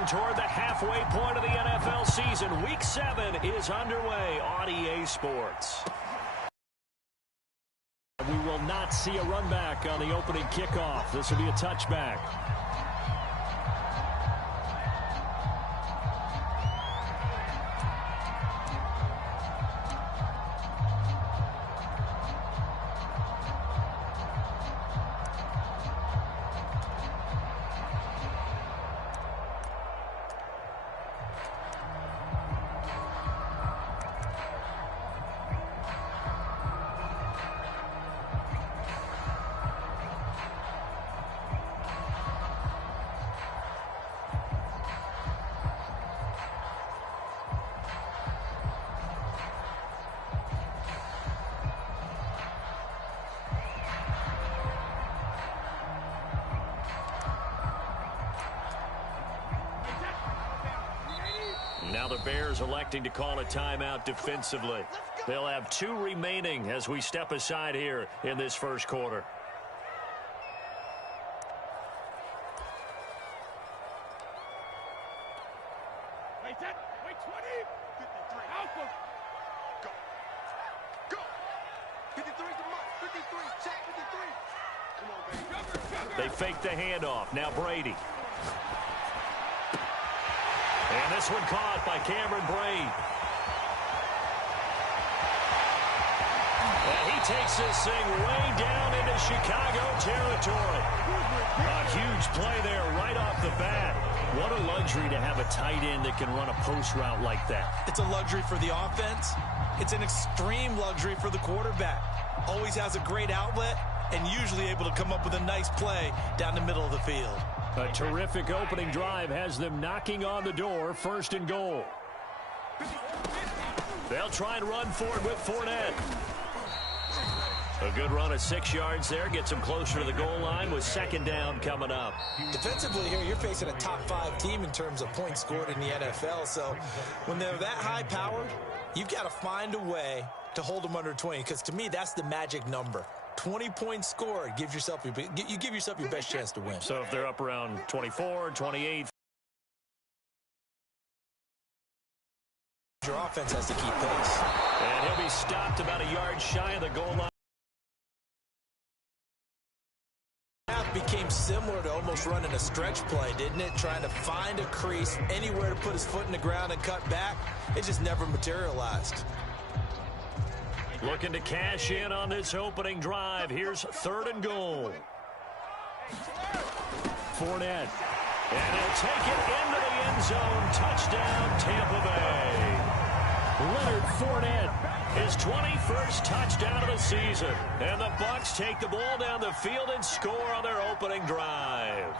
Getting toward the halfway point of the NFL season. Week 7 is underway on EA Sports. We will not see a run back on the opening kickoff. This will be a touchback. Now the Bears electing to call a timeout defensively. They'll have 2 remaining as we step aside here in this first quarter. Wait 20. 53. Alpha. Go. 53 to Mark. 53. Check 53. Come on, baby. They fake the handoff. Now Brady. And this one caught by Cameron Brate. And he takes this thing way down into Chicago territory. A huge play there right off the bat. What a luxury to have a tight end that can run a post route like that. It's a luxury for the offense. It's an extreme luxury for the quarterback. Always has a great outlet and usually able to come up with a nice play down the middle of the field. A terrific opening drive has them knocking on the door, 1st and goal. They'll try and run for it with Fournette. A good run of 6 yards there. Gets them closer to the goal line with 2nd down coming up. Defensively here, you're facing a top 5 team in terms of points scored in the NFL. So when they're that high-powered, you've got to find a way to hold them under 20. Because to me, that's the magic number. 20 points scored, you give yourself your best chance to win. So if they're up around 24, 28. Your offense has to keep pace. And he'll be stopped about a yard shy of the goal line. That became similar to almost running a stretch play, didn't it? Trying to find a crease, anywhere to put his foot in the ground and cut back. It just never materialized. Looking to cash in on this opening drive. Here's 3rd and goal. Fournette. And he'll take it into the end zone. Touchdown, Tampa Bay. Leonard Fournette, his 21st touchdown of the season. And the Bucs take the ball down the field and score on their opening drive.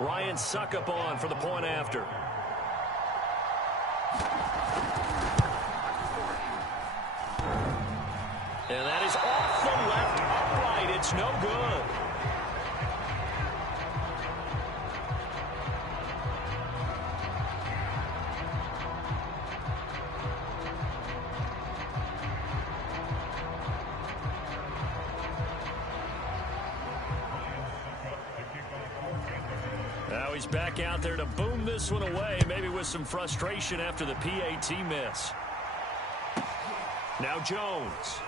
Ryan Suckup on for the point after. And that is off the left upright. It's no good. Now he's back out there to boom this one away, maybe with some frustration after the PAT miss. Now Jones.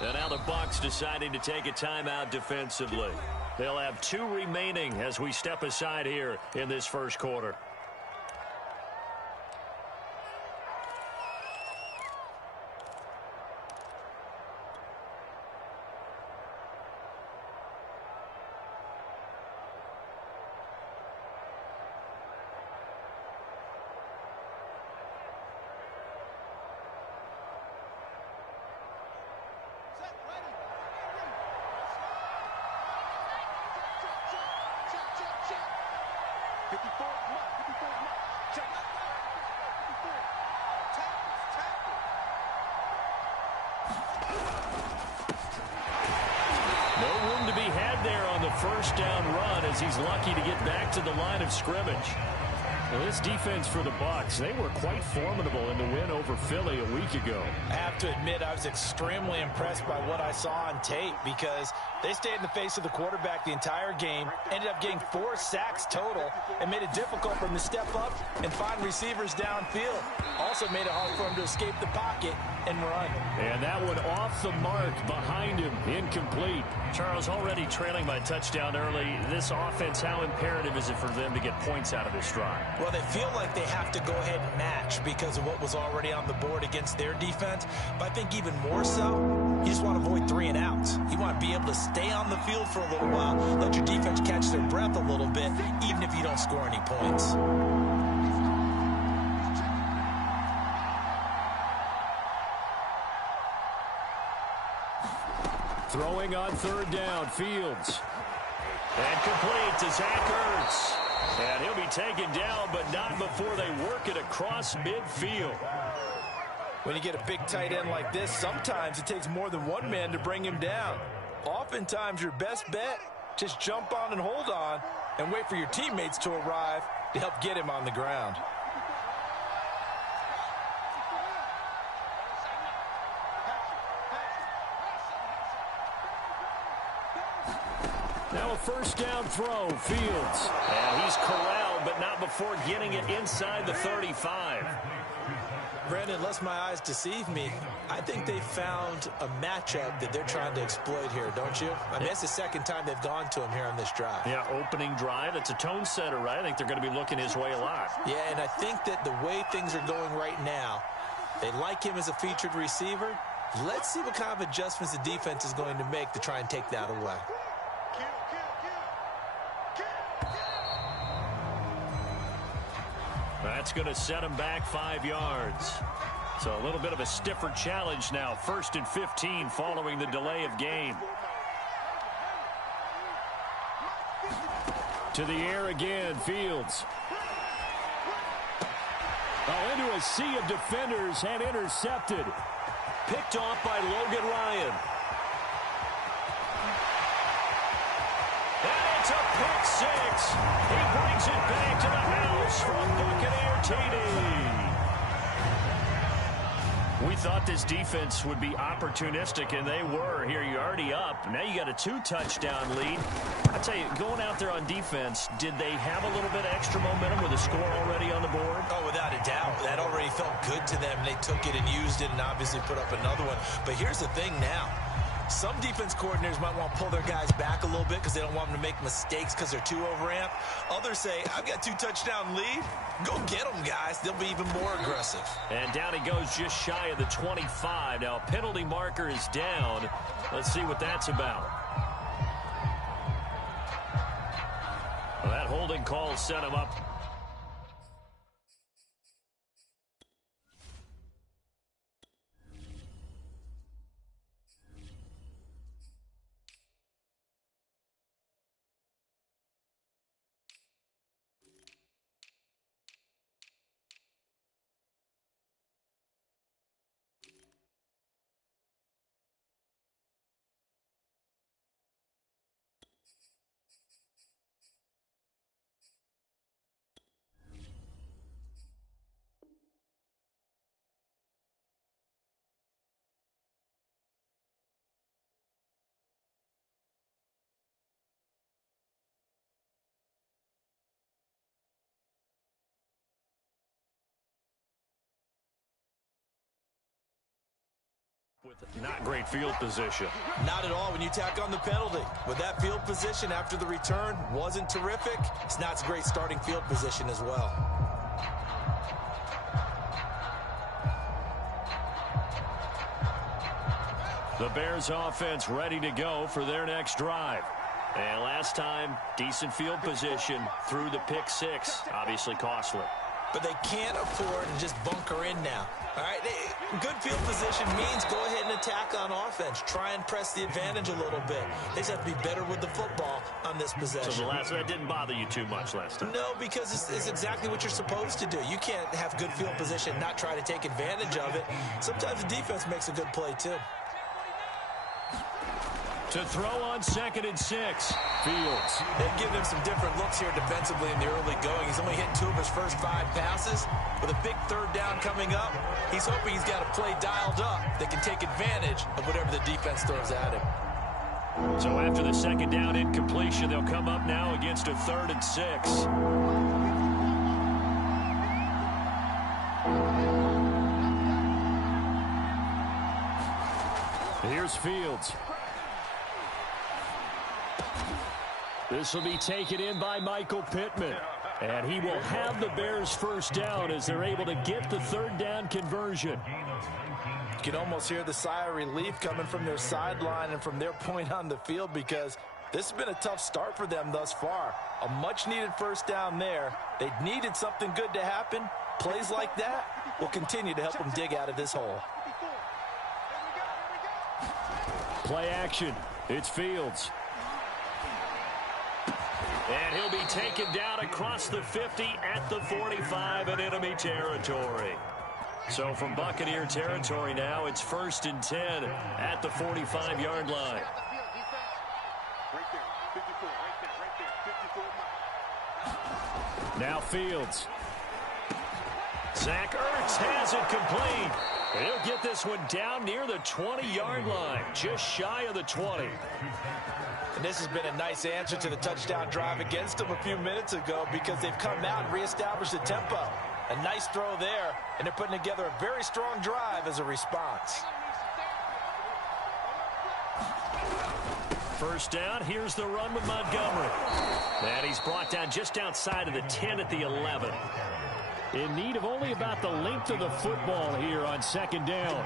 And now the Bucs deciding to take a timeout defensively. They'll have 2 remaining as we step aside here in this first quarter. No room to be had there on the first down run as he's lucky to get back to the line of scrimmage. Well, this defense for the Bucs, they were quite formidable in the win over Philly a week ago. I have to admit, I was extremely impressed by what I saw on tape because they stayed in the face of the quarterback the entire game, ended up getting 4 sacks total, and made it difficult for him to step up and find receivers downfield. Also made it hard for him to escape the pocket and run. And that one off the mark behind him, incomplete. Charles, already trailing by touchdown early. This offense, how imperative is it for them to get points out of this drive? Well, they feel like they have to go ahead and match because of what was already on the board against their defense. But I think even more so, you just want to avoid 3 and outs. You want to be able to stay on the field for a little while, let your defense catch their breath a little bit, even if you don't score any points. Throwing on third down, Fields. And complete to Zach Ertz. And he'll be taken down, but not before they work it across midfield. When you get a big tight end like this, sometimes it takes more than one man to bring him down. Oftentimes, your best bet, just jump on and hold on and wait for your teammates to arrive to help get him on the ground. Now a first down throw, Fields. And he's corralled, but not before getting it inside the 35. Brandon, unless my eyes deceive me, I think they found a matchup that they're trying to exploit here, don't you? I mean, it's the second time they've gone to him here on this drive. Yeah, opening drive. It's a tone setter, right? I think they're going to be looking his way a lot. Yeah, and I think that the way things are going right now, they like him as a featured receiver. Let's see what kind of adjustments the defense is going to make to try and take that away. That's going to set him back 5 yards. So a little bit of a stiffer challenge now. 1st and 15 following the delay of game. To the air again, Fields. Oh, into a sea of defenders and intercepted. Picked off by Logan Ryan. And it's a pick 6. He brings it back to the house from Buccaneer TD. We thought this defense would be opportunistic, and they were. Here, you're already up. Now you got a 2-touchdown lead. I tell you, going out there on defense, did they have a little bit of extra momentum with a score already on the board? Oh, without a doubt. That already felt good to them. They took it and used it and obviously put up another one. But here's the thing now. Some defense coordinators might want to pull their guys back a little bit because they don't want them to make mistakes because they're too overamped. Others say, I've got 2-touchdown lead. Go get them, guys. They'll be even more aggressive. And down he goes just shy of the 25. Now, penalty marker is down. Let's see what that's about. Well, that holding call set him up. With not great field position. Not at all when you tack on the penalty. With that field position after the return wasn't terrific, it's not a great starting field position as well. The Bears offense ready to go for their next drive. And last time, decent field position through the pick 6. Obviously costly. but they can't afford to just bunker in now. All right, good field position means go ahead and attack on offense. Try and press the advantage a little bit. They just have to be better with the football on this possession. So the last one didn't bother you too much last time? No, because it's exactly what you're supposed to do. You can't have good field position and not try to take advantage of it. Sometimes the defense makes a good play, too. To throw on 2nd and 6. Fields. They've given him some different looks here defensively in the early going. He's only hit 2 of his first 5 passes. With a big 3rd down coming up, he's hoping he's got a play dialed up that can take advantage of whatever the defense throws at him. So after the 2nd down incompletion, they'll come up now against a 3rd and 6. Here's Fields. This will be taken in by Michael Pittman. And he will have the Bears first down as they're able to get the 3rd down conversion. You can almost hear the sigh of relief coming from their sideline and from their point on the field because this has been a tough start for them thus far. A much-needed first down there. They needed something good to happen. Plays like that will continue to help them dig out of this hole. Play action. It's Fields. And he'll be taken down across the 50 at the 45 in enemy territory. So from Buccaneer territory now, it's 1st and 10 at the 45-yard line. Now Fields. Zach Ertz has it complete. And he'll get this one down near the 20-yard line, just shy of the 20. And this has been a nice answer to the touchdown drive against them a few minutes ago because they've come out and reestablished the tempo. A nice throw there, and they're putting together a very strong drive as a response. First down, here's the run with Montgomery. And he's brought down just outside of the 10 at the 11. In need of only about the length of the football here on 2nd down.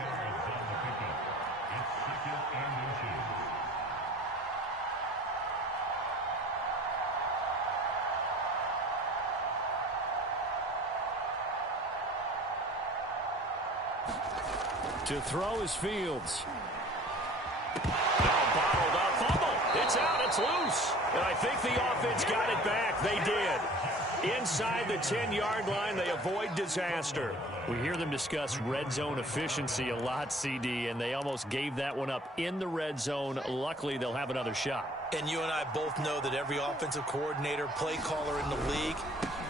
To throw is Fields. Now bottled up, fumble. It's out, it's loose. And I think the offense got it back. They did. Inside the 10-yard line, they avoid disaster. We hear them discuss red zone efficiency a lot, CD, and they almost gave that one up in the red zone. Luckily, they'll have another shot. And you and I both know that every offensive coordinator, play caller in the league,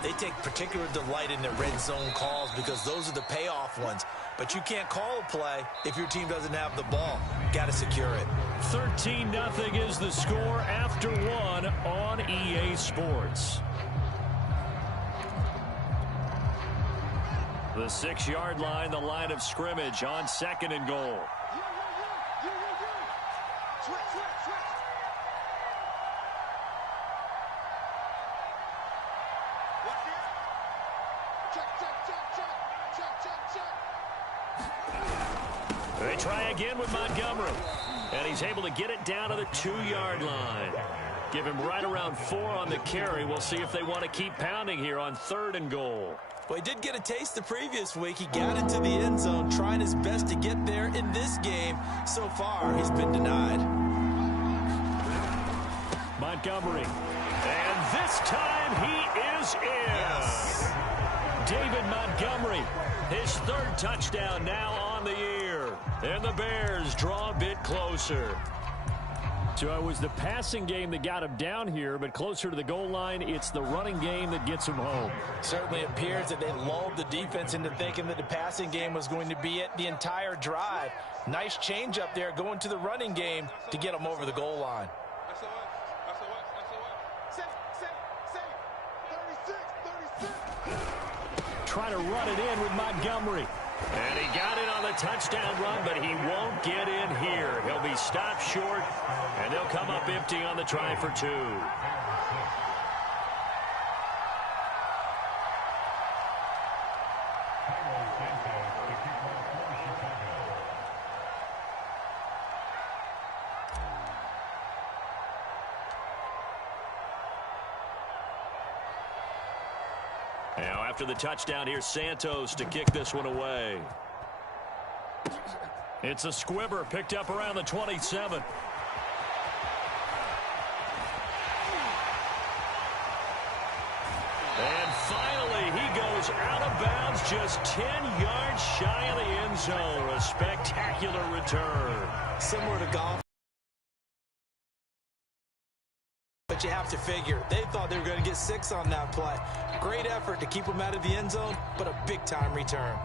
they take particular delight in their red zone calls because those are the payoff ones. But you can't call a play if your team doesn't have the ball. Got to secure it. 13-0 is the score after 1 on EA Sports. The 6-yard line, the line of scrimmage on 2nd and goal. They try again with Montgomery. And he's able to get it down to the 2-yard line. Give him right around 4 on the carry. We'll see if they want to keep pounding here on 3rd and goal. Well, he did get a taste the previous week. He got into the end zone, trying his best to get there in this game. So far, he's been denied. Montgomery. And this time he is in. Yes. David Montgomery, his 3rd touchdown now on the year. And the Bears draw a bit closer. So it was the passing game that got him down here, but closer to the goal line, it's the running game that gets him home. Certainly appears that they lulled the defense into thinking that the passing game was going to be it the entire drive. Nice change up there going to the running game to get them over the goal line. Try to run it in with Montgomery. And he got it on the touchdown run, but he won't get in here. He'll be stopped short, and they'll come up empty on the try for 2. Now after the touchdown, here's Santos to kick this one away. It's a squibber picked up around the 27. And finally, he goes out of bounds just 10 yards shy of the end zone. A spectacular return. Similar to golf. But you have to figure, they thought they were going to get 6 on that play. Great effort to keep them out of the end zone, but a big-time return.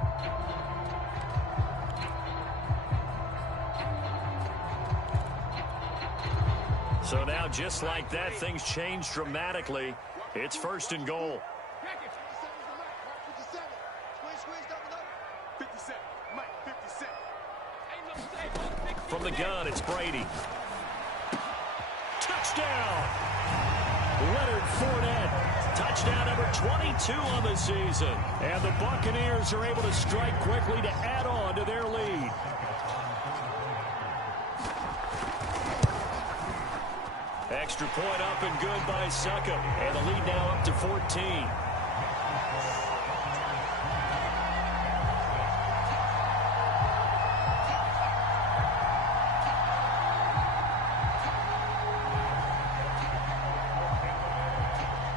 So now, just like that, things change dramatically. It's 1st and goal. From the gun, it's Brady. Touchdown! Leonard Fournette. Touchdown number 22 on the season. And the Buccaneers are able to strike quickly to add on to their lead. Extra point up and good by Succop. And the lead now up to 14.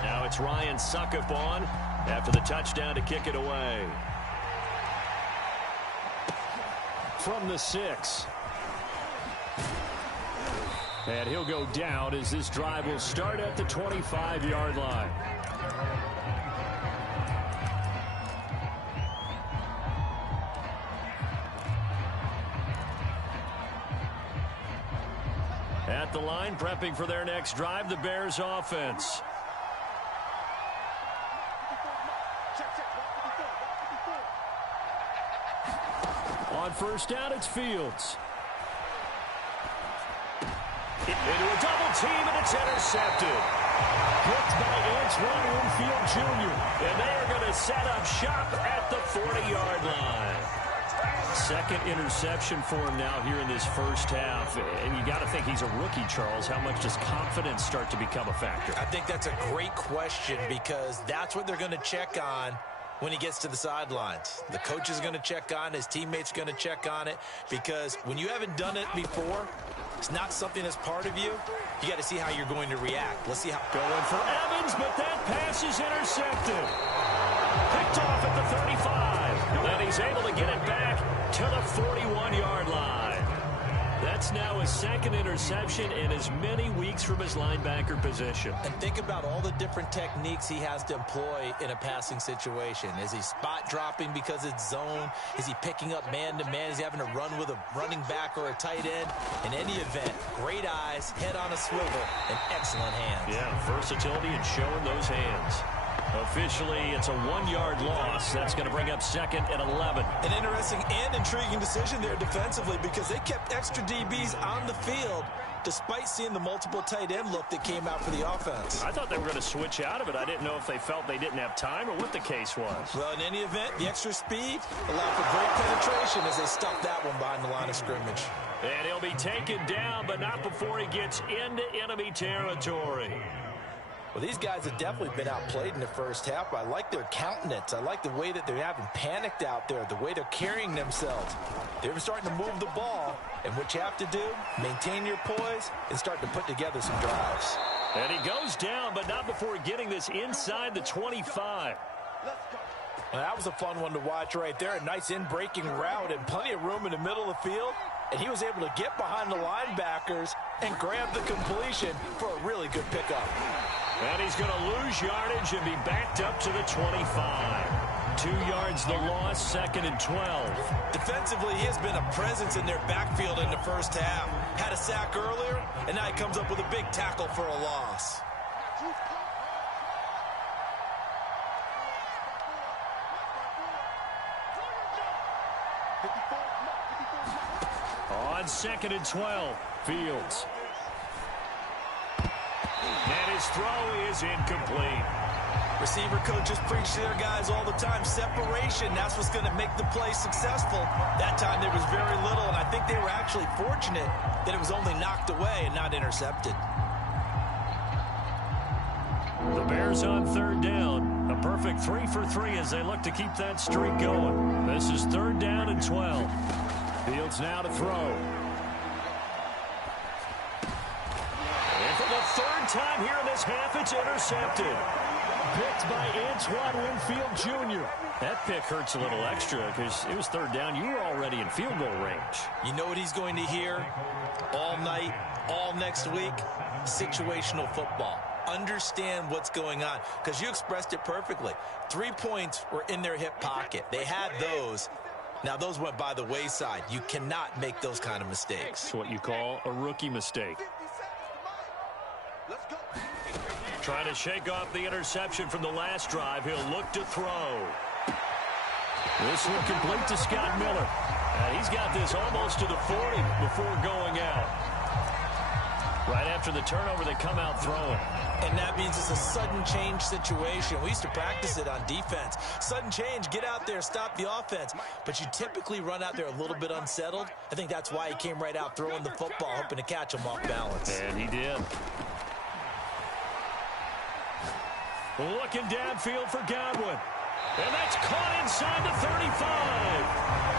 Now it's Ryan Succop on after the touchdown to kick it away. From the 6. And he'll go down as this drive will start at the 25-yard line. At the line, prepping for their next drive, the Bears offense. On first down, it's Fields. Into a double team, and it's intercepted. Picked by Antoine Winfield Jr. And they are going to set up shop at the 40-yard line. Second interception for him now here in this first half. And you got to think he's a rookie, Charles. How much does confidence start to become a factor? I think that's a great question because that's what they're going to check on when he gets to the sidelines. The coach is going to check on it. His teammates are going to check on it because when you haven't done it before, it's not something that's part of you. You got to see how you're going to react. Let's see how. Going for Evans, but that pass is intercepted. Picked off at the 35. Then he's able to get it back to the 41-yard line. That's now his second interception in as many weeks from his linebacker position. And think about all the different techniques he has to employ in a passing situation. Is he spot dropping because it's zone? Is he picking up man-to-man? Is he having to run with a running back or a tight end? In any event, great eyes, head on a swivel, and excellent hands. Yeah, versatility and showing those hands. Officially, it's a 1-yard loss. That's going to bring up 2nd and 11. An interesting and intriguing decision there defensively because they kept extra DBs on the field despite seeing the multiple tight end look that came out for the offense. I thought they were going to switch out of it. I didn't know if they felt they didn't have time or what the case was. Well, in any event, the extra speed allowed for great penetration as they stuffed that one behind the line of scrimmage. And he'll be taken down, but not before he gets into enemy territory. Well, these guys have definitely been outplayed in the first half. I like their countenance. I like the way that they haven't panicked out there, the way they're carrying themselves. They're starting to move the ball, and what you have to do, maintain your poise and start to put together some drives. And he goes down, but not before getting this inside the 25. Well, that was a fun one to watch right there. A nice in-breaking route and plenty of room in the middle of the field. And he was able to get behind the linebackers and grab the completion for a really good pickup. And he's going to lose yardage and be backed up to the 25. 2 yards the loss, 2nd and 12. Defensively, he has been a presence in their backfield in the first half. Had a sack earlier, and now he comes up with a big tackle for a loss. On 2nd and 12, Fields. And his throw is incomplete. Receiver coaches preach to their guys all the time. Separation, that's what's going to make the play successful. That time there was very little, and I think they were actually fortunate that it was only knocked away and not intercepted. The Bears on third down. A perfect 3 for 3 as they look to keep that streak going. This is 3rd down and 12. Fields now to throw. And for the 3rd time here in this half, it's intercepted. Picked by Antoine Winfield Jr. That pick hurts a little extra because it was 3rd down. You were already in field goal range. You know what he's going to hear all night, all next week? Situational football. Understand what's going on, because you expressed it perfectly. 3 points were in their hip pocket. They had those. Now, those went by the wayside. You cannot make those kind of mistakes. It's what you call a rookie mistake. Let's go. Trying to shake off the interception from the last drive. He'll look to throw. This one complete to Scott Miller. He's got this almost to the 40 before going out. Right after the turnover, they come out throwing. And that means it's a sudden change situation. We used to practice it on defense. Sudden change, get out there, stop the offense. But you typically run out there a little bit unsettled. I think that's why he came right out throwing the football, hoping to catch him off balance. And he did. Looking downfield for Godwin. And that's caught inside the 35.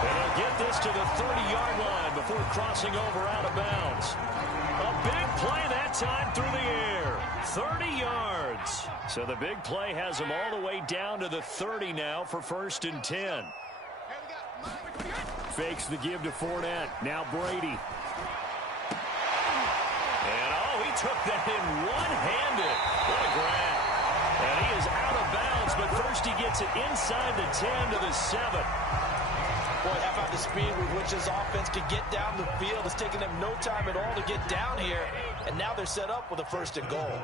And he'll get this to the 30-yard line before crossing over out of bounds. A big play that time through the air. 30 yards. So the big play has him all the way down to the 30 now for 1st and 10. Fakes the give to Fournette. Now Brady. And, he took that in one-handed. What a grab. And he is out of bounds, but first he gets it inside the 10 to the 7. Boy, how about the speed with which this offense could get down the field? It's taking them no time at all to get down here, and now they're set up with a 1st and goal.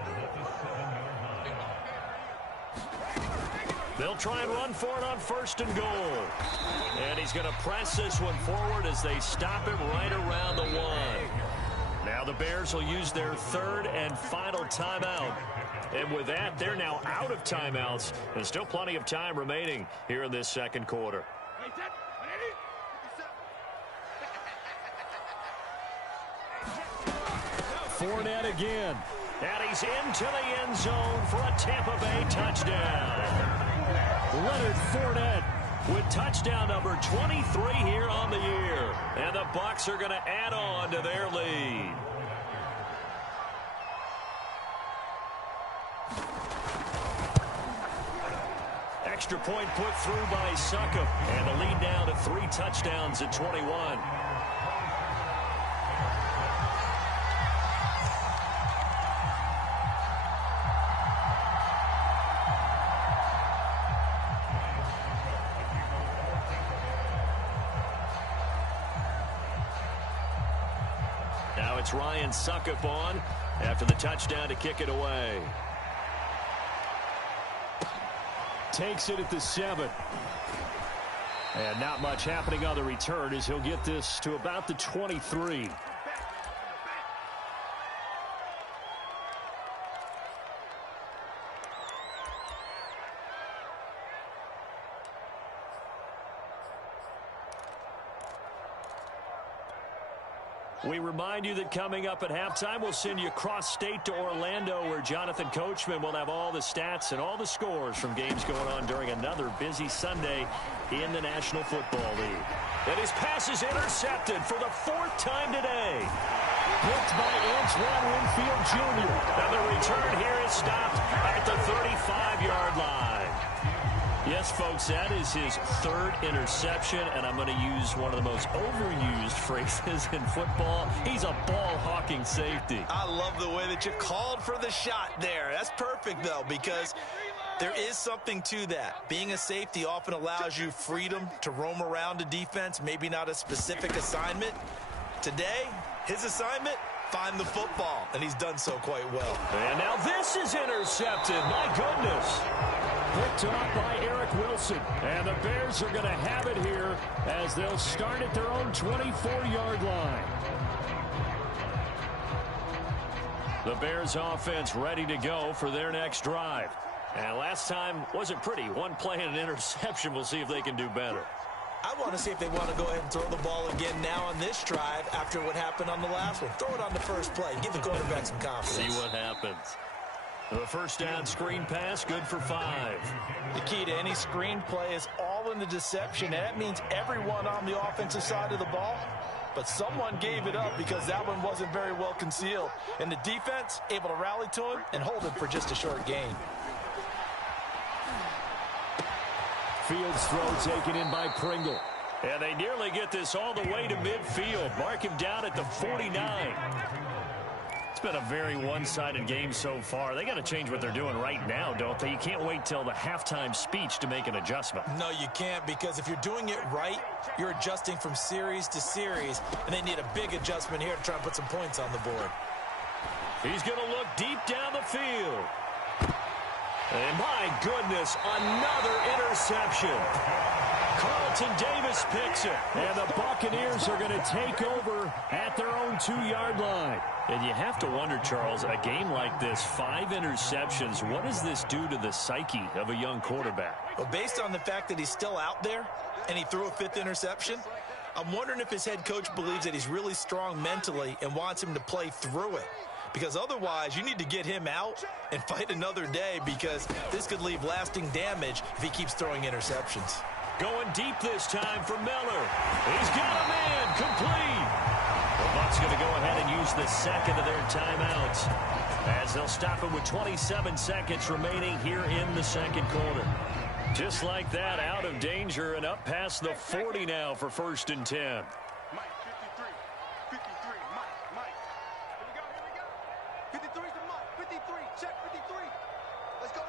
They'll try and run for it on 1st and goal. And he's going to press this one forward as they stop him right around the 1. Now the Bears will use their 3rd and final timeout. And with that, they're now out of timeouts. There's still plenty of time remaining here in this 2nd quarter. Fournette again. And he's into the end zone for a Tampa Bay touchdown. Leonard Fournette with touchdown number 23 here on the year. And the Bucs are going to add on to their lead. Extra point put through by Succop. And the lead now to 3 touchdowns at 21. Now it's Ryan Succop on after the touchdown to kick it away. Takes it at the 7. And not much happening on the return as he'll get this to about the 23. We remind you that coming up at halftime, we'll send you cross-state to Orlando, where Jonathan Coachman will have all the stats and all the scores from games going on during another busy Sunday in the National Football League. And his pass is intercepted for the 4th time today. Picked by Antoine Winfield Jr. And the return here is stopped at the 35-yard line. Yes, folks, that is his 3rd interception, and I'm going to use one of the most overused phrases in football. He's a ball-hawking safety. I love the way that you called for the shot there. That's perfect, though, because there is something to that. Being a safety often allows you freedom to roam around a defense, maybe not a specific assignment. Today, his assignment, find the football, and he's done so quite well. And now this is intercepted. My goodness. Picked off by Eric Wilson. And the Bears are going to have it here as they'll start at their own 24-yard line. The Bears offense ready to go for their next drive. And last time wasn't pretty. One play and an interception. We'll see if they can do better. I want to see if they want to go ahead and throw the ball again now on this drive after what happened on the last one. Throw it on the first play. Give the quarterback some confidence. See what happens. The first down screen pass, good for 5. The key to any screen play is all in the deception. And that means everyone on the offensive side of the ball. But someone gave it up because that one wasn't very well concealed. And the defense able to rally to him and hold him for just a short gain. Fields throw taken in by Pringle. And they nearly get this all the way to midfield. Mark him down at the 49. It's been a very one-sided game so far. They got to change what they're doing right now, don't they? You can't wait till the halftime speech to make an adjustment. No, you can't, because if you're doing it right, you're adjusting from series to series, and they need a big adjustment here to try and put some points on the board. He's going to look deep down the field. And my goodness, another interception. Carlton Davis picks it, and the Buccaneers are going to take over at their own 2-yard line. And you have to wonder, Charles, a game like this, 5 interceptions, what does this do to the psyche of a young quarterback? Well, based on the fact that he's still out there and he threw a 5th interception, I'm wondering if his head coach believes that he's really strong mentally and wants him to play through it. Because otherwise, you need to get him out and fight another day, because this could leave lasting damage if he keeps throwing interceptions. Going deep this time for Miller. He's got a man complete. The Bucs going to go ahead and use the second of their timeouts, as they'll stop it with 27 seconds remaining here in the second quarter. Just like that, out of danger and up past the 40 now for 1st and 10. Mike, 53. 53. Mike. Here we go. 53 is the Mike. 53. Check 53. Let's go.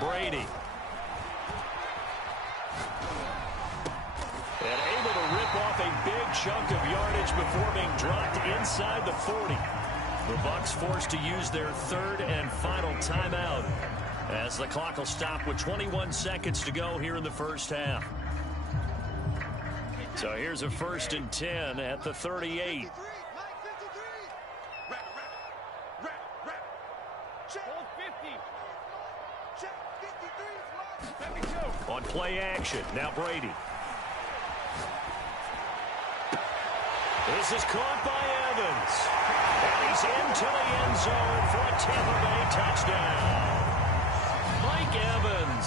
Brady. And able to rip off a big chunk of yardage before being dropped inside the 40. The Bucs forced to use their 3rd and final timeout, as the clock will stop with 21 seconds to go here in the first half. So here's a 1st and 10 at the 38. On play action, now Brady. This is caught by Evans. And he's into the end zone for a Tampa Bay touchdown. Mike Evans,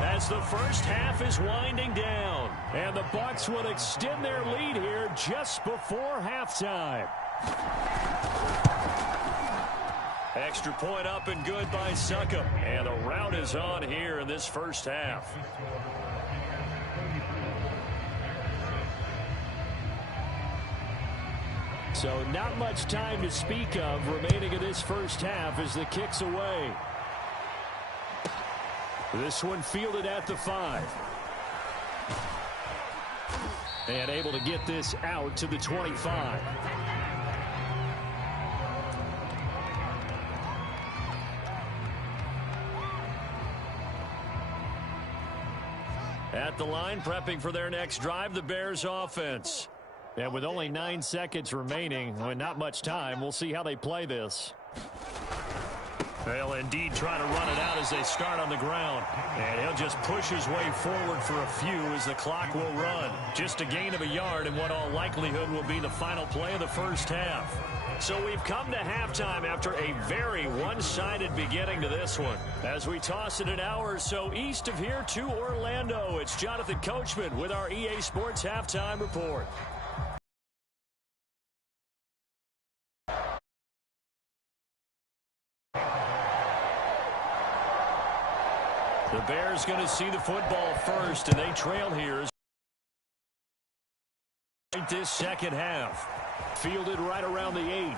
as the first half is winding down. And the Bucs will extend their lead here just before halftime. Extra point up and good by Succop. And the route is on here in this first half. So not much time to speak of remaining in this first half as the kick's away. This one fielded at the 5. And able to get this out to the 25. At the line, prepping for their next drive, the Bears offense. And with only 9 seconds remaining, and not much time, we'll see how they play this. They'll indeed try to run it out as they start on the ground. And he'll just push his way forward for a few as the clock will run. Just a gain of a yard in what all likelihood will be the final play of the first half. So we've come to halftime after a very one-sided beginning to this one. As we toss it an hour or so east of here to Orlando, it's Jonathan Coachman with our EA Sports Halftime Report. The Bears going to see the football first, and they trail here this second half. Fielded right around the 8.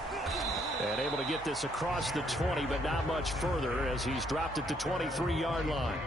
And able to get this across the 20, but not much further as he's dropped at the 23-yard line.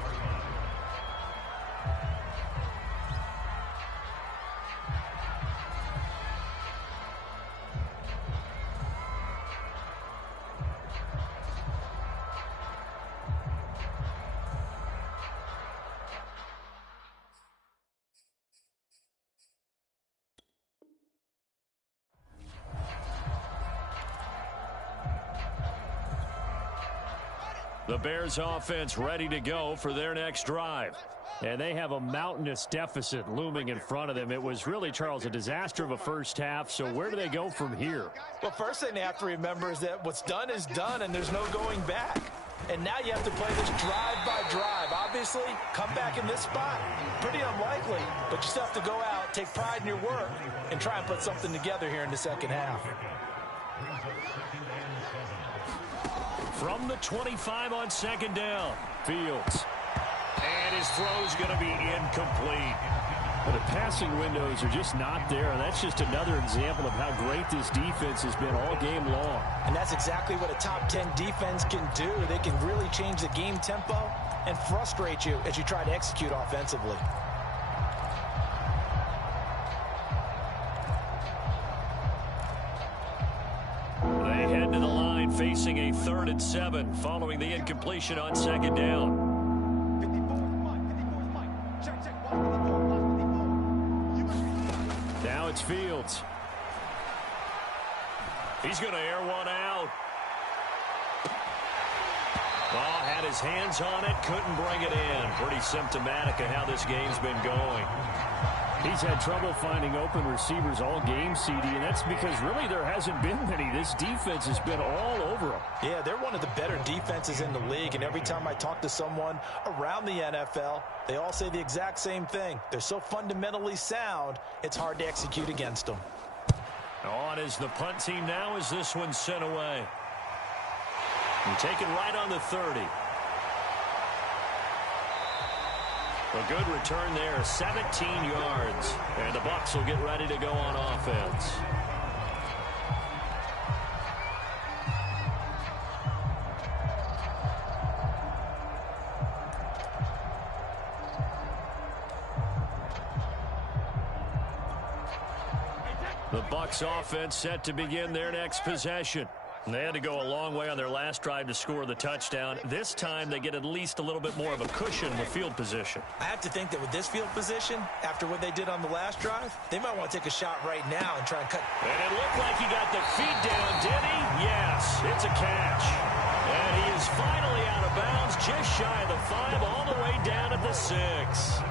The Bears offense ready to go for their next drive. And they have a mountainous deficit looming in front of them. It was really, Charles, a disaster of a first half. So where do they go from here? Well, first thing they have to remember is that what's done is done, and there's no going back. And now you have to play this drive by drive. Obviously, come back in this spot, pretty unlikely. But you still have to go out, take pride in your work, and try and put something together here in the second half. From the 25 on second down, Fields. And his throw's going to be incomplete. But the passing windows are just not there, and that's just another example of how great this defense has been all game long. And that's exactly what a top 10 defense can do. They can really change the game tempo and frustrate you as you try to execute offensively. They head to the line facing a 3rd and 7 following the incompletion on second down. Now it's Fields. He's going to air one out. Oh, had his hands on it, couldn't bring it in. Pretty symptomatic of how this game's been going. He's had trouble finding open receivers all game, CD, and that's because really there hasn't been many. This defense has been all over them. Yeah, they're one of the better defenses in the league, and every time I talk to someone around the NFL, they all say the exact same thing. They're so fundamentally sound, it's hard to execute against them. On is the punt team now as this one's sent away. And taken right on the 30. A good return there, 17 yards. And the Bucs will get ready to go on offense. The Bucs offense set to begin their next possession. They had to go a long way on their last drive to score the touchdown. This time they get at least a little bit more of a cushion with field position. I have to think that with this field position, after what they did on the last drive, they might want to take a shot right now and try and cut. And it looked like he got the feet down, did he? Yes, it's a catch. And he is finally out of bounds, just shy of the 5, all the way down at the 6.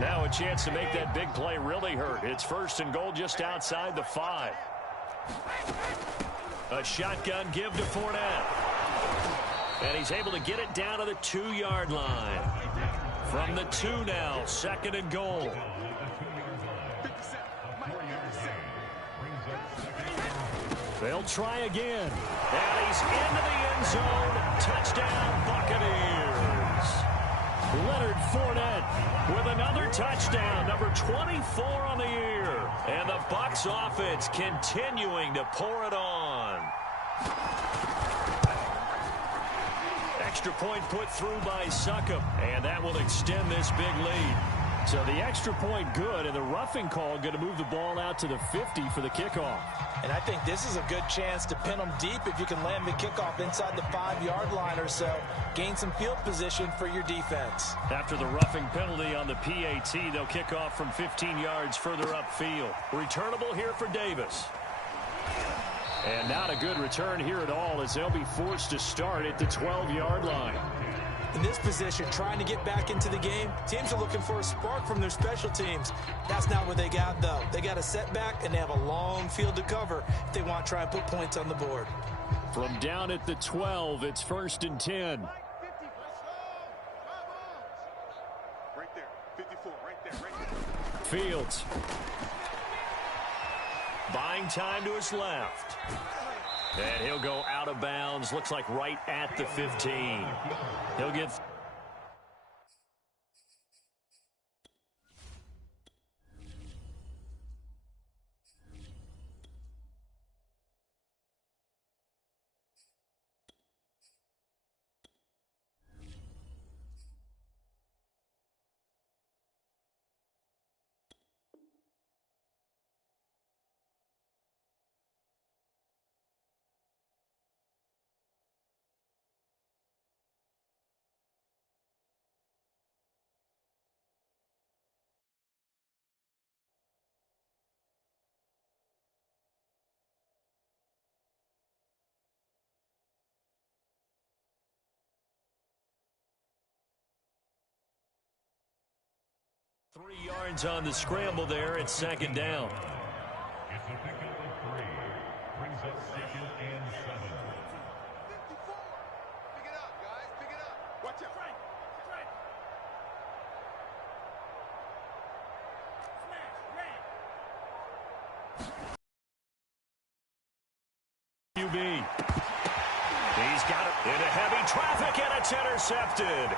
Now a chance to make that big play really hurt. It's 1st and goal just outside the 5. A shotgun give to Fournette. And he's able to get it down to the 2-yard line. From the 2 now, 2nd and goal. They'll try again. And he's into the end zone. Touchdown, Buccaneers. Leonard Fournette with another touchdown, number 24 on the year. And the Bucs offense continuing to pour it on. Extra point put through by Succop, and that will extend this big lead. So the extra point good, and the roughing call going to move the ball out to the 50 for the kickoff. And I think this is a good chance to pin them deep if you can land the kickoff inside the 5-yard line or so. Gain some field position for your defense. After the roughing penalty on the PAT, they'll kick off from 15 yards further upfield. Returnable here for Davis. And not a good return here at all as they'll be forced to start at the 12-yard line. In this position, trying to get back into the game, teams are looking for a spark from their special teams. That's not what they got, though. They got a setback, and they have a long field to cover if they want to try and put points on the board. From down at the 12, it's 1st and 10. Right there, 54, right there. Fields. Buying time to his left. And he'll go out of bounds. Looks like right at the 15. He'll get 3 yards on the scramble there. It's second down. It's a pickup of 3. Brings up second and 7. 54. Pick it up, guys. Pick it up. Watch out. Right. QB. He's got it into heavy traffic, and it's intercepted.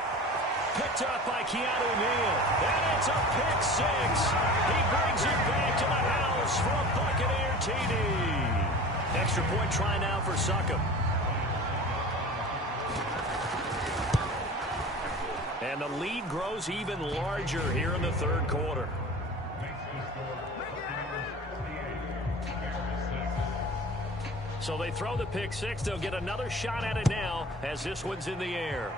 Picked up by Keanu Neal. And it's a pick 6. He brings it back to the house for a Buccaneer TD. Extra point try now for Succop. And the lead grows even larger here in the third quarter. So they throw the pick 6. They'll get another shot at it now as this one's in the air.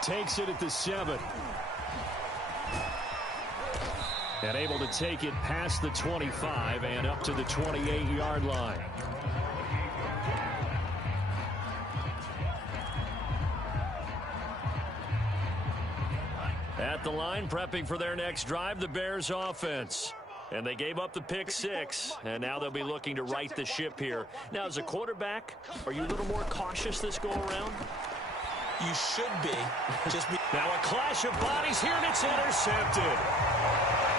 Takes it at the 7. And able to take it past the 25 and up to the 28-yard line. At the line, prepping for their next drive, the Bears offense. And they gave up the pick 6, and now they'll be looking to right the ship here. Now, as a quarterback, are you a little more cautious this go-around? You should be. Now a clash of bodies here, and it's intercepted.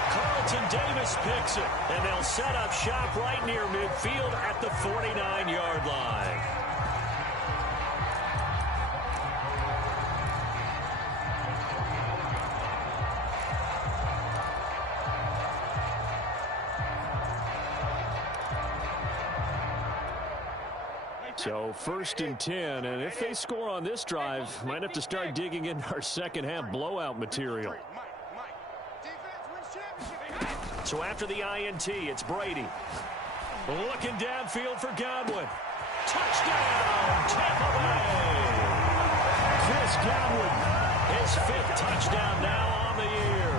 Carlton Davis picks it, and they'll set up shop right near midfield at the 49-yard line. So 1st and 10, and if they score on this drive, might have to start digging into our second half blowout material. So after the INT, it's Brady. Looking downfield for Godwin. Touchdown, Tampa Bay! Chris Godwin, his 5th touchdown now on the year.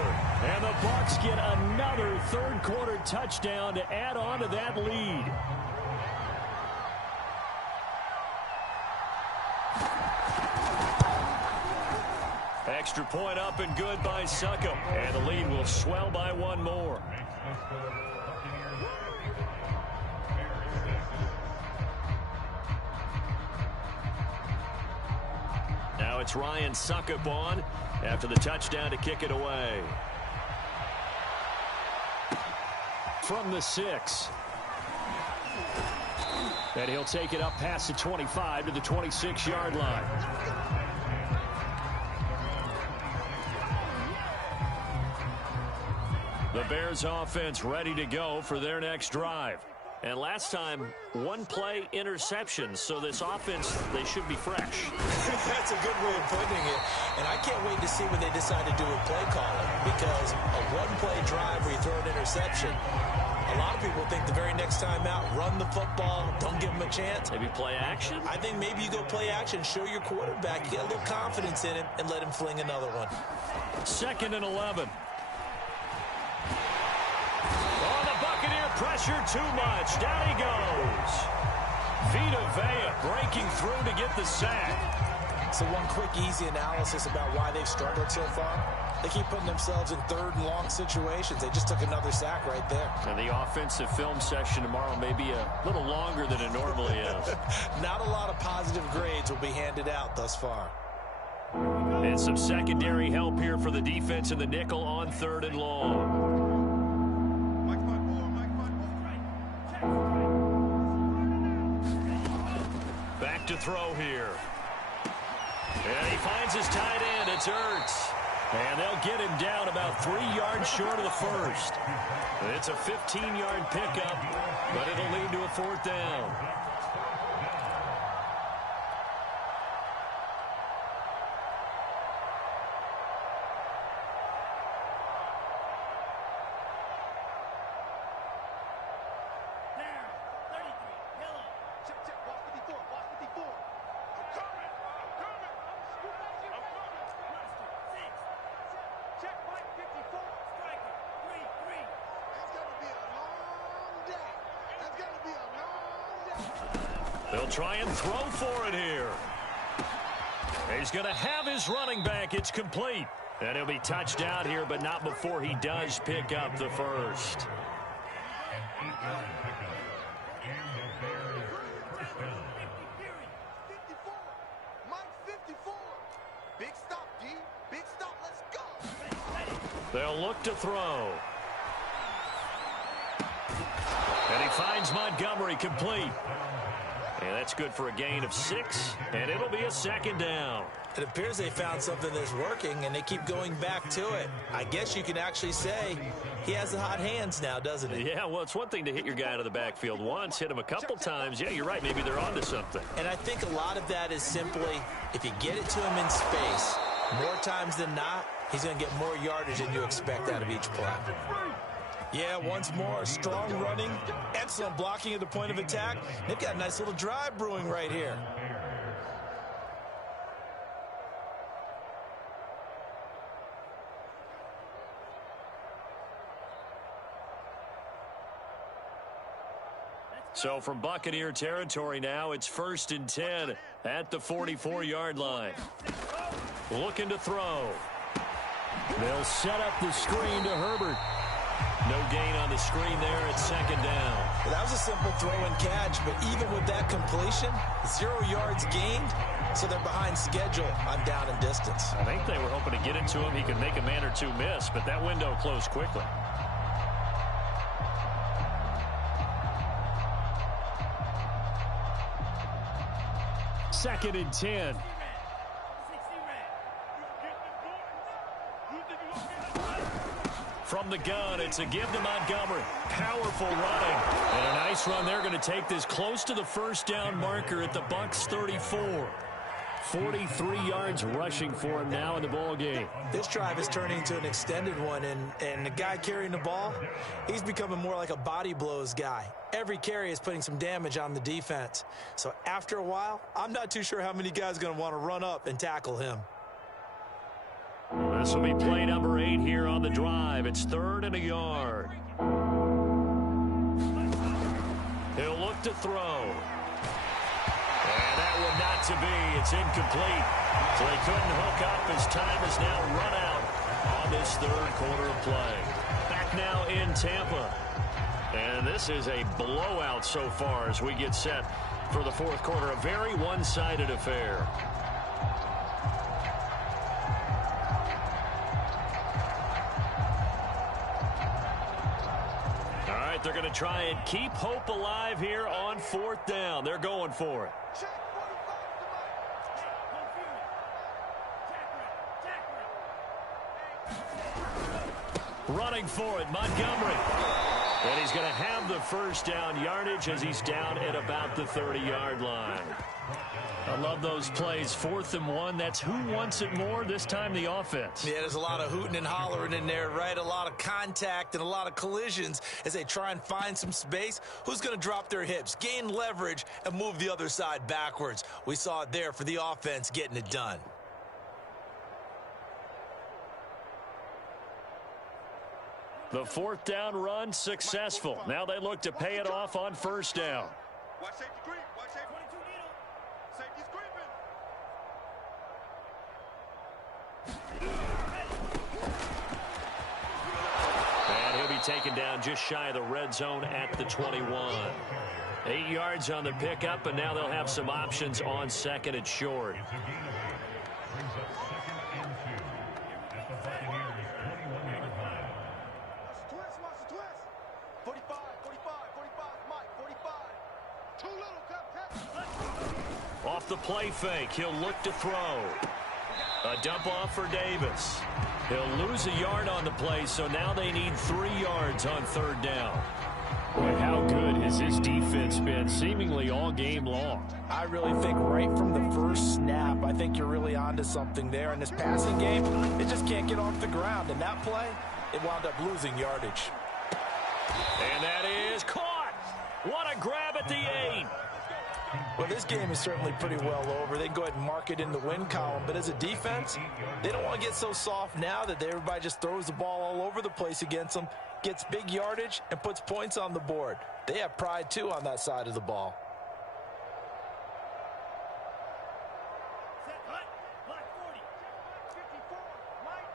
And the Bucs get another third-quarter touchdown to add on to that lead. Extra point up and good by Succop. And the lead will swell by 1 more. Now it's Ryan Succop on after the touchdown to kick it away. From the 6. And he'll take it up past the 25 to the 26-yard line. The Bears offense ready to go for their next drive. And last time, 1-play interception. So this offense, they should be fresh. That's a good way of putting it. And I can't wait to see what they decide to do with play calling. Because a 1-play drive where you throw an interception, a lot of people think the very next time out, run the football, don't give them a chance. Maybe play action? I think maybe you go play action, show your quarterback, get a little confidence in him, and let him fling another one. 2nd and 11. Pressure too much. Down he goes. Vita Vea breaking through to get the sack. So one quick, easy analysis about why they've struggled so far. They keep putting themselves in 3rd and long situations. They just took another sack right there. And the offensive film session tomorrow may be a little longer than it normally is. Not a lot of positive grades will be handed out thus far. And some secondary help here for the defense in the nickel on 3rd and long. Back to throw here. And he finds his tight end. It's Ertz. And they'll get him down about 3 yards short of the 1st. It's a 15-yard pickup, but it'll lead to a 4th down. They'll try and throw for it here. He's going to have his running back. It's complete. And he'll be touched out here, but not before he does pick up the first. An 8-yard pickup. And the Bears first down. 54. Mike 54. Big stop, D. Big stop. Let's go. They'll look to throw. And he finds Montgomery complete. And that's good for a gain of 6, and it'll be a second down. It appears they found something that's working, and they keep going back to it. I guess you can actually say he has the hot hands now, doesn't he? Yeah, well, it's one thing to hit your guy out of the backfield once, hit him a couple times. Yeah, you're right. Maybe they're onto something. And I think a lot of that is simply, if you get it to him in space, more times than not, he's going to get more yardage than you expect out of each play. Yeah, once more, strong running, excellent blocking at the point of attack. They've got a nice little drive brewing right here. So from Buccaneer territory now, it's 1st and 10 at the 44-yard line. Looking to throw. They'll set up the screen to Herbert. No gain on the screen there at second down. Well, that was a simple throw and catch, but even with that completion, 0 yards gained, so they're behind schedule on down and distance. I think they were hoping to get it to him. He could make a man or two miss, but that window closed quickly. Second and 10. From the gun, it's a give to Montgomery. Powerful running. And a nice run. They're going to take this close to the first down marker at the Bucs 34. 43 yards rushing for him now in the ball game. This drive is turning into an extended one, and the guy carrying the ball, he's becoming more like a body blows guy. Every carry is putting some damage on the defense. So after a while, I'm not too sure how many guys are going to want to run up and tackle him. This will be play number 8 here on the drive. It's 3rd and a yard. He'll look to throw. And that one not to be. It's incomplete. So they couldn't hook up. His time is now run out on this 3rd quarter of play. Back now in Tampa. And this is a blowout so far as we get set for the 4th quarter. A very one-sided affair. All right, they're going to try and keep hope alive here on 4th down. They're going for it. Running for it, Montgomery. And he's going to have the first down yardage as he's down at about the 30-yard line. I love those plays. 4th and 1. That's who wants it more. This time the offense. Yeah, there's a lot of hooting and hollering in there, right? A lot of contact and a lot of collisions as they try and find some space. Who's going to drop their hips, gain leverage, and move the other side backwards? We saw it there for the offense getting it done. The 4th down run successful. Now they look to pay it off on 1st down. Watch safety creep. Watch safety. Safety's creeping. And he'll be taken down just shy of the red zone at the 21. 8 yards on the pickup, and now they'll have some options on 2nd and short. Brings up 2nd and 2 at the Buccaneers' 21-yard line. Watch the twist. 45, 45, 45, Mike, 45. Too little, cut. Off the play fake, he'll look to throw. A dump off for Davis. He'll lose a yard on the play, so now they need 3 yards on 3rd down. Boy, how good has his defense been seemingly all game long? I really think right from the first snap, I think you're really onto something there. In this passing game, it just can't get off the ground. In that play, it wound up losing yardage. And that is caught. What a grab at the 8. Well, this game is certainly pretty well over. They can go ahead and mark it in the win column. But as a defense, they don't want to get so soft now that everybody just throws the ball all over the place against them, gets big yardage, and puts points on the board. They have pride, too, on that side of the ball. Set, hut, block 40. 54, Mike,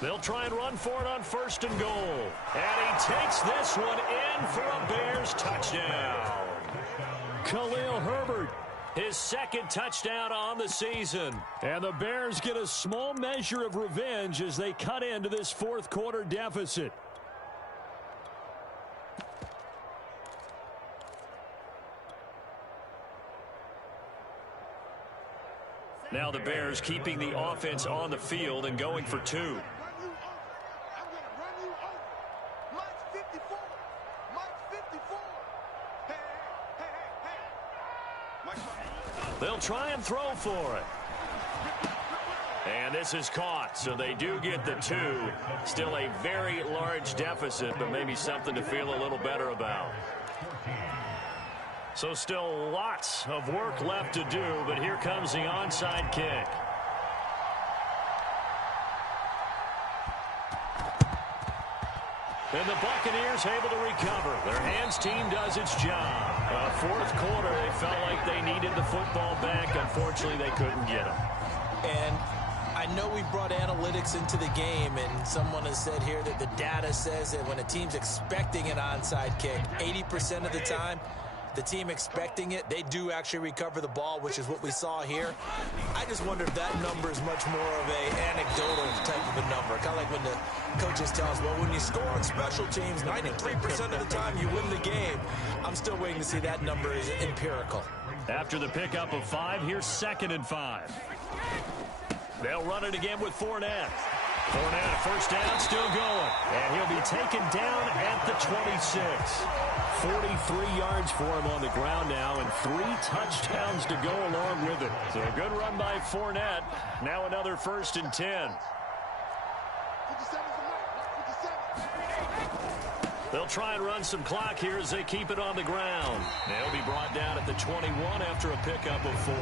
They'll try and run for it on 1st and goal. And he takes this one in for a Bears touchdown. Khalil Herbert, his 2nd touchdown on the season. And the Bears get a small measure of revenge as they cut into this 4th quarter deficit. Now the Bears keeping the offense on the field and going for 2. I'm going to run you over. Mike's 54. Mike's 54. Hey, hey, hey, hey. Mike's They'll try and throw for it. And this is caught, so they do get the 2. Still a very large deficit, but maybe something to feel a little better about. So still lots of work left to do, but here comes the onside kick. And the Buccaneers able to recover. Their hands team does its job. 4th quarter, they felt like they needed the football back. Unfortunately, they couldn't get them. And I know we brought analytics into the game, and someone has said here that the data says that when a team's expecting an onside kick, 80% of the time, the team expecting it, they do actually recover the ball, which is what we saw here. I just wonder if that number is much more of a anecdotal type of a number. Kind of like when the coaches tell us, well, when you score on special teams, 93% of the time you win the game. I'm still waiting to see that number is empirical. After the pickup of 5, here's 2nd and 5. They'll run it again with Fournette. Fournette, 1st down, still going. And he'll be taken down at the 26. 43 yards for him on the ground now, and 3 touchdowns to go along with it. So a good run by Fournette. Now another 1st and 10. They'll try and run some clock here as they keep it on the ground. They'll be brought down at the 21 after a pickup of 4.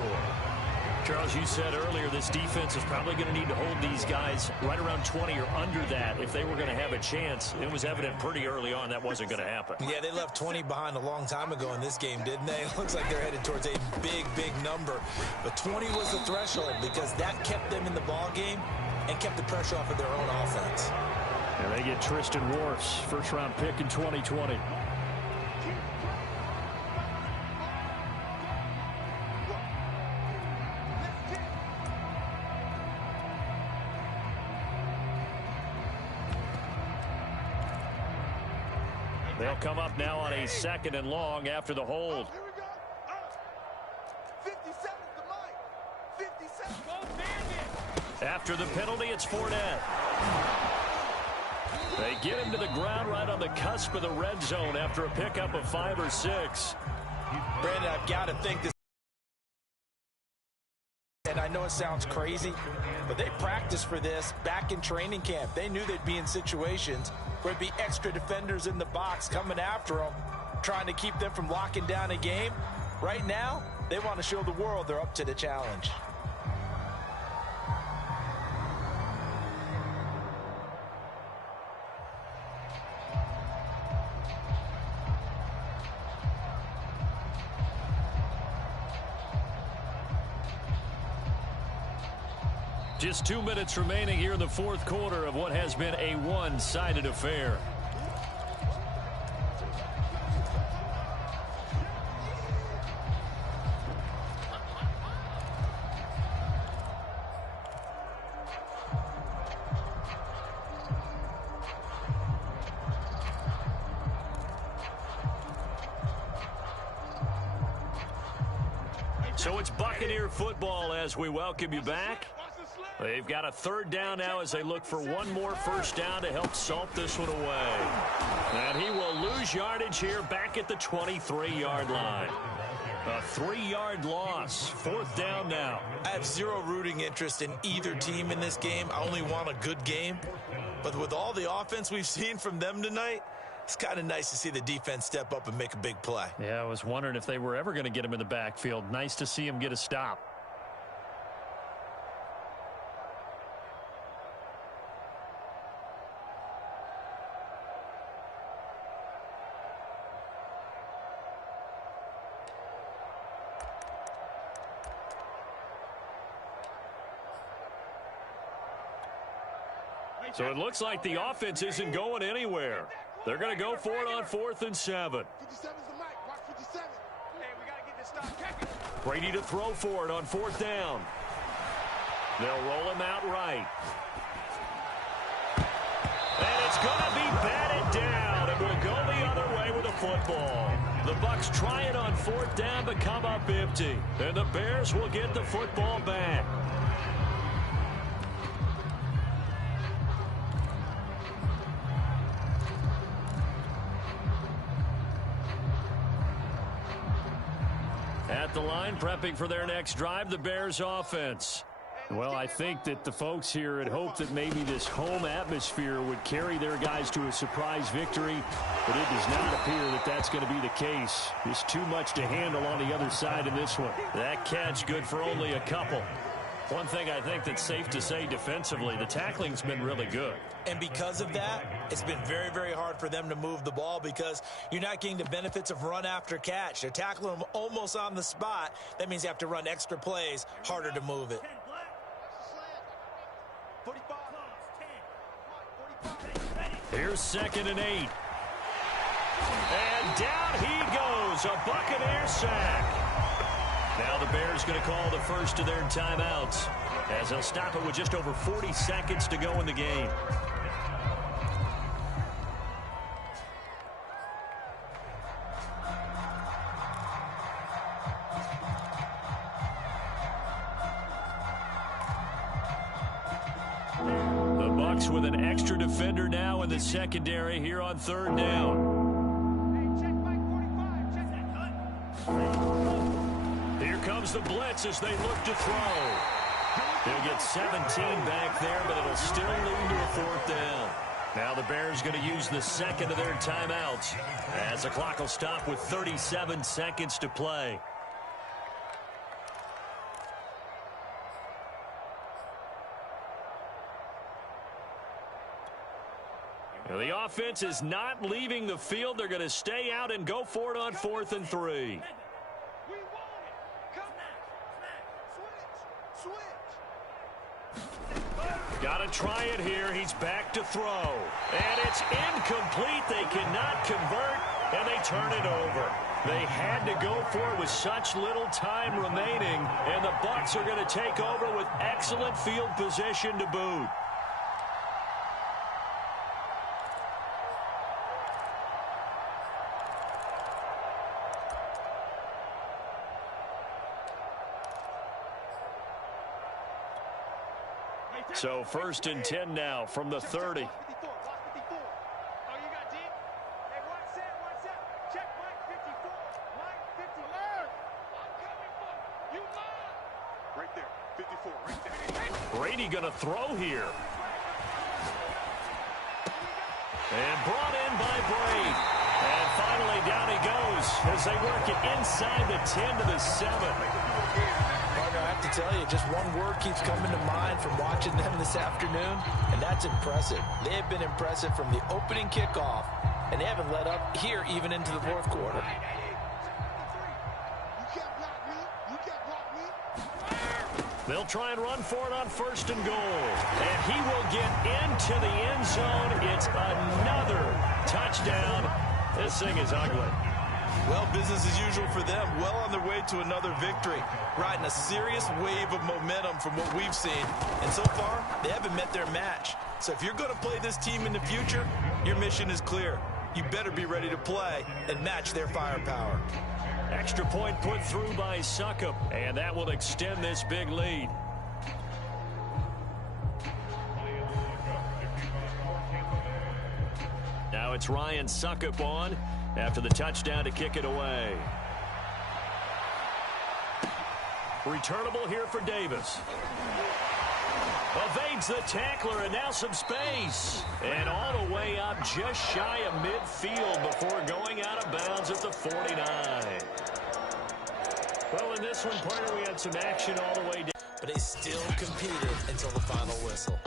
Charles, you said earlier this defense is probably going to need to hold these guys right around 20 or under that if they were going to have a chance. It was evident pretty early on that wasn't going to happen. Yeah, they left 20 behind a long time ago in this game, didn't they? It looks like they're headed towards a big, big number. But 20 was the threshold because that kept them in the ball game and kept the pressure off of their own offense. And they get Tristan Wirfs, 1st-round pick in 2020. They'll come up now on a 2nd and long after the hold. Here we go. 57 to Mike. 57. After the penalty, it's Fournette. They get him to the ground right on the cusp of the red zone after a pickup of 5 or 6. Brandon, I've got to think this. And I know it sounds crazy, but they practiced for this back in training camp. They knew they'd be in situations where there'd be extra defenders in the box coming after them, trying to keep them from locking down a game. Right now, they want to show the world they're up to the challenge. Just 2 minutes remaining here in the 4th quarter of what has been a one-sided affair. So it's Buccaneer football as we welcome you back. They've got a 3rd down now as they look for one more 1st down to help salt this one away. And he will lose yardage here back at the 23-yard line. A 3-yard loss. 4th down now. I have zero rooting interest in either team in this game. I only want a good game. But with all the offense we've seen from them tonight, it's kind of nice to see the defense step up and make a big play. Yeah, I was wondering if they were ever going to get him in the backfield. Nice to see him get a stop. So it looks like the offense isn't going anywhere. They're going to go for it on 4th and 7. 57's the mic. Watch 57. Hey, we got to get this stop. Brady to throw for it on 4th down. They'll roll him out right. And it's going to be batted down, and we'll go the other way with the football. The Bucs try it on 4th down, but come up empty. And the Bears will get the football back. At the line, prepping for their next drive, the Bears offense. Well, I think that the folks here had hoped that maybe this home atmosphere would carry their guys to a surprise victory, but it does not appear that that's going to be the case. There's too much to handle on the other side in this one. That catch good for only a couple. One thing I think that's safe to say defensively, the tackling's been really good. And because of that, it's been very, very hard for them to move the ball because you're not getting the benefits of run after catch. They're tackling them almost on the spot. That means you have to run extra plays, harder to move it. 45. Here's 2nd and 8. And down he goes, a Buccaneer sack. Now the Bears going to call the first of their timeouts as they'll stop it with just over 40 seconds to go in the game. The Bucs with an extra defender now in the secondary here on 3rd down. Comes the blitz as they look to throw. They'll get 17 back there, but it'll still lead to a 4th down. Now the Bears going to use the 2nd of their timeouts as the clock will stop with 37 seconds to play. Now the offense is not leaving the field. They're going to stay out and go for it on 4th and 3. Got to try it here. He's back to throw. And it's incomplete. They cannot convert, and they turn it over. They had to go for it with such little time remaining, and the Bucs are going to take over with excellent field position to boot. So 1st and 10 now from the 30. Right there, 54, right there. Brady going to throw here. And brought in by Brady. And finally down he goes as they work it inside the 10 to the 7. I have to tell you, just one word keeps coming to mind from watching them this afternoon, and that's impressive. They have been impressive from the opening kickoff, and they haven't let up here even into the 4th quarter. They'll try and run for it on 1st and goal. And he will get into the end zone. It's another touchdown. This thing is ugly. Well, business as usual for them. Well on their way to another victory. Riding a serious wave of momentum from what we've seen. And so far, they haven't met their match. So if you're going to play this team in the future, your mission is clear. You better be ready to play and match their firepower. Extra point put through by Succop, and that will extend this big lead. Now it's Ryan Succop on after the touchdown to kick it away. Returnable here for Davis. Evades the tackler, and now some space. And all the way up just shy of midfield before going out of bounds at the 49. Well, in this one, partner, we had some action all the way down. But they still competed until the final whistle.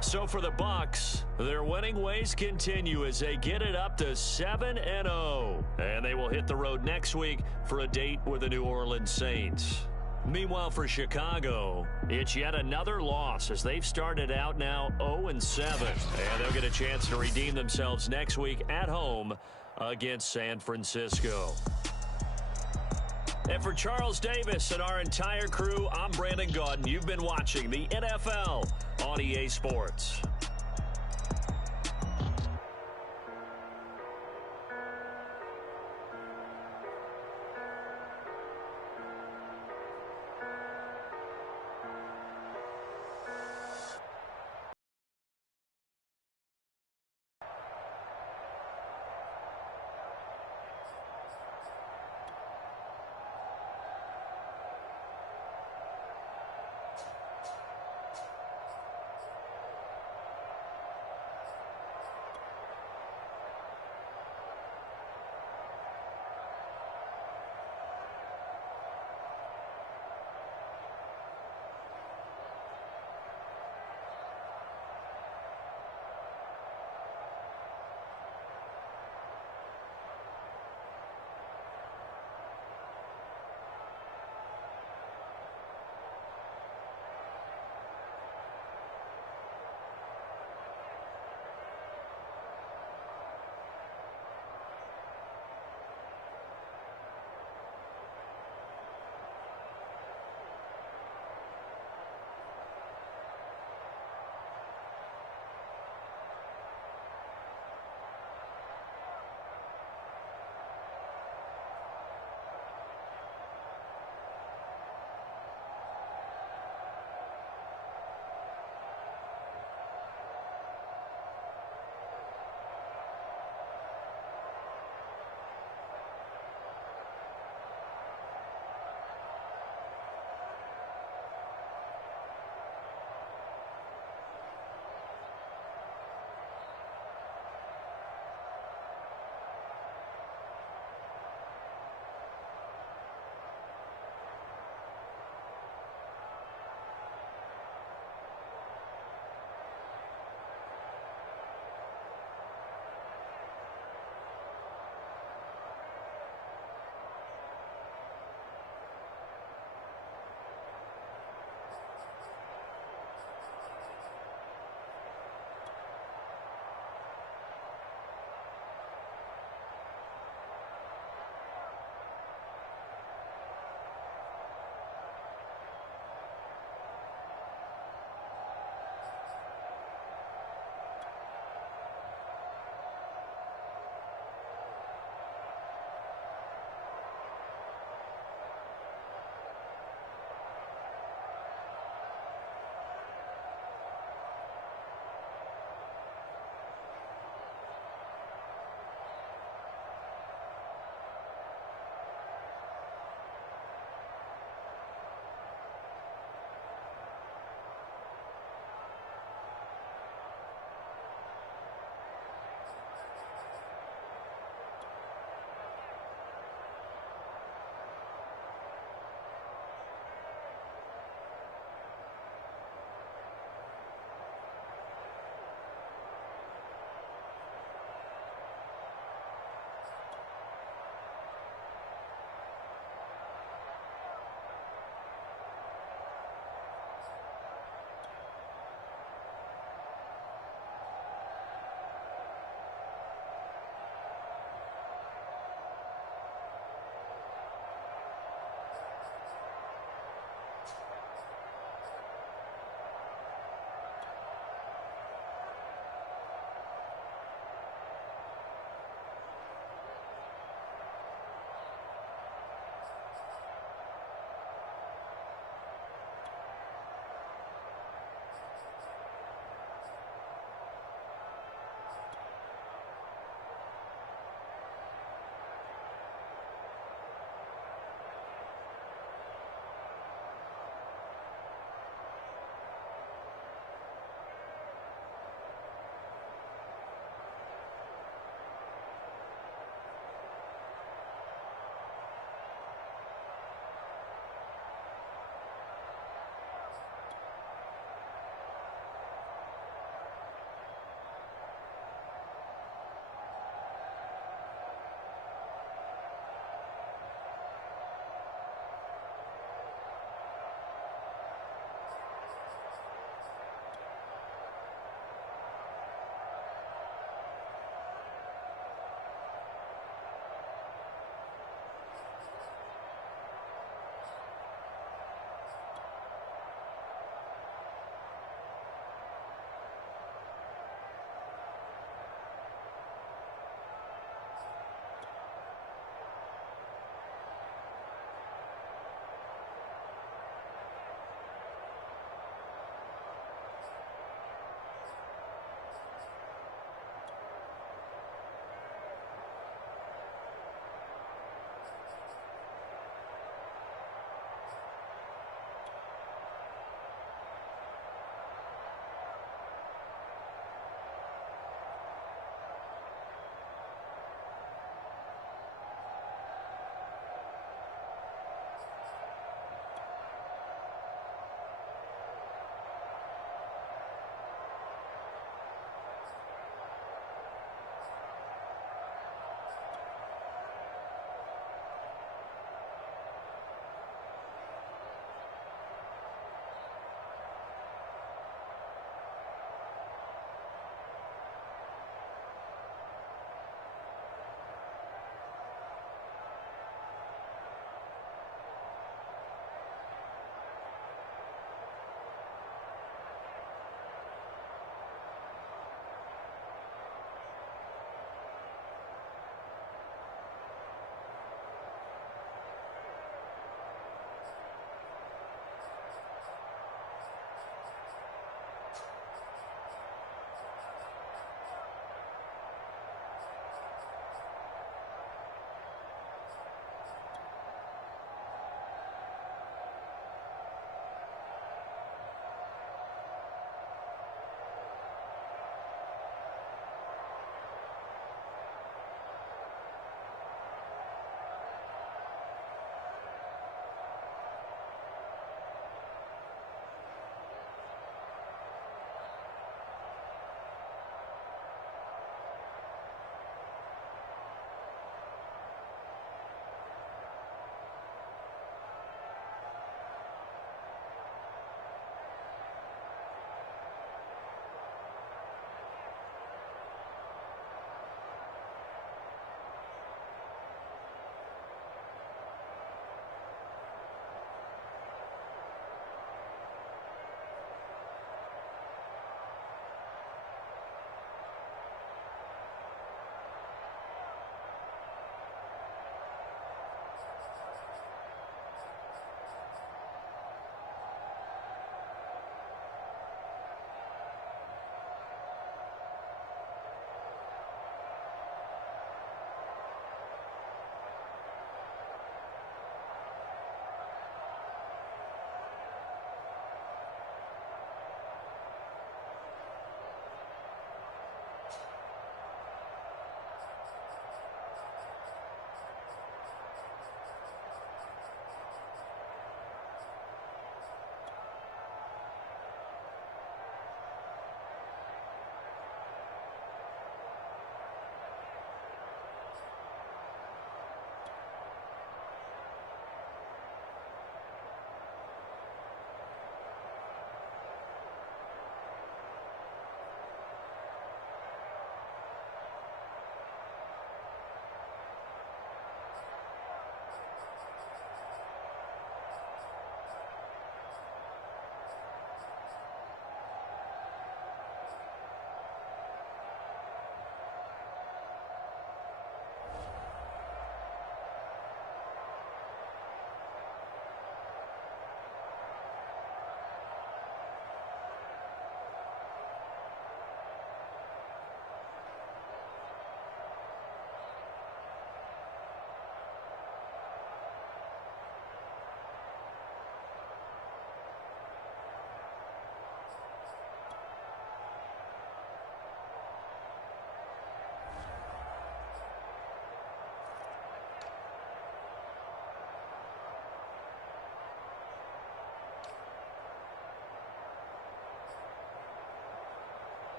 So for the Bucs, their winning ways continue as they get it up to 7-0. And they will hit the road next week for a date with the New Orleans Saints. Meanwhile, for Chicago, it's yet another loss as they've started out now 0-7. And they'll get a chance to redeem themselves next week at home against San Francisco. And for Charles Davis and our entire crew, I'm Brandon Gaudin. You've been watching the NFL on EA Sports.